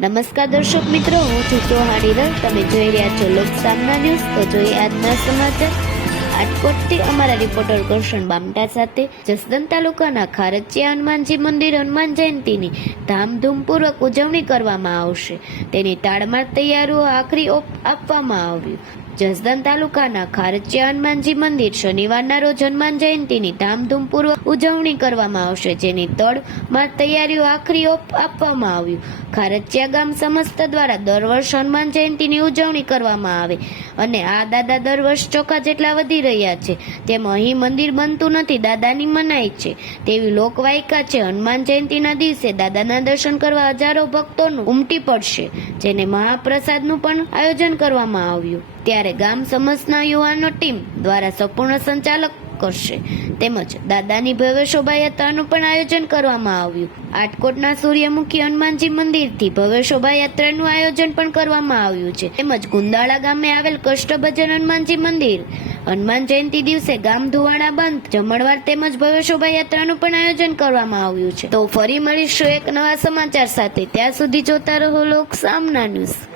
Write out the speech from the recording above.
નમસ્કાર દર્શક મિત્રો, હું છું ચૌહાણી રલ તમે જોઈ રહ્યા છો લોક સામના ન્યૂઝ. તો જોઈએ આજના સમાચાર. રાજકોટથી અમારા રિપોર્ટર કરશન બામટા સાથે. જસદન તાલુકાના ખારચિયા હનુમાનજી મંદિર, હનુમાન જયંતીની ધામધૂમપૂર્વક ઉજવણી કરવામાં આવશે. તેની તાળમાળ તૈયારીઓ આખરી ઓપ આપવામાં આવ્યું જસદન તાલુકાના ખારચિયા હનુમાનજી મંદિર શનિવારના રોજ હનુમાન જયંતીની ધામધૂમપૂર્વક ઉજવણી કરવામાં આવશે. જેની તળમાં તૈયારીઓ આખરી ઓપ આપવામાં આવ્યું ખારચિયા ગામ સમસ્ત દ્વારા દર વર્ષ હનુમાન જયંતીની ઉજવણી કરવામાં આવે. અને આ દાદા દર વર્ષ ચોખા જેટલા વધી રહ્યા છે. તેમ અહીં મંદિર બનતું નથી, દાદાની મનાઈ છે. તેવી લોકવાયકા છે. હનુમાન જયંતીના દિવસે દાદાના દર્શન કરવા હજારો ભક્તોનું ઉમટી પડશે, જેને મહાપ્રસાદનું પણ આયોજન કરવામાં આવ્યું. ત્યારે ગામ સમસ્તના યુવાનો ટીમ દ્વારા સંપૂર્ણ સંચાલક કરશે. તેમજ દાદાની ભવ્ય શોભાયાત્રાનું પણ આયોજન કરવામાં આવ્યું. આટકોટના સૂર્યમુખી હનુમાનજી મંદિરથી ભવ્ય શોભાયાત્રાનું આયોજન પણ કરવામાં આવ્યું છે. તેમજ ગુંદાળા ગામે આવેલ કષ્ટભજન હનુમાનજી મંદિર. હનુમાન જયંતિ દિવસે ગામ ધુવાડા બંધ, જમણવાર તેમજ ભવ્ય શોભાયાત્રાનું પણ આયોજન કરવામાં આવ્યું છે. તો ફરી મળીશું એક નવા સમાચાર સાથે. ત્યાં સુધી જોતા રહો લોક સામના ન્યૂઝ.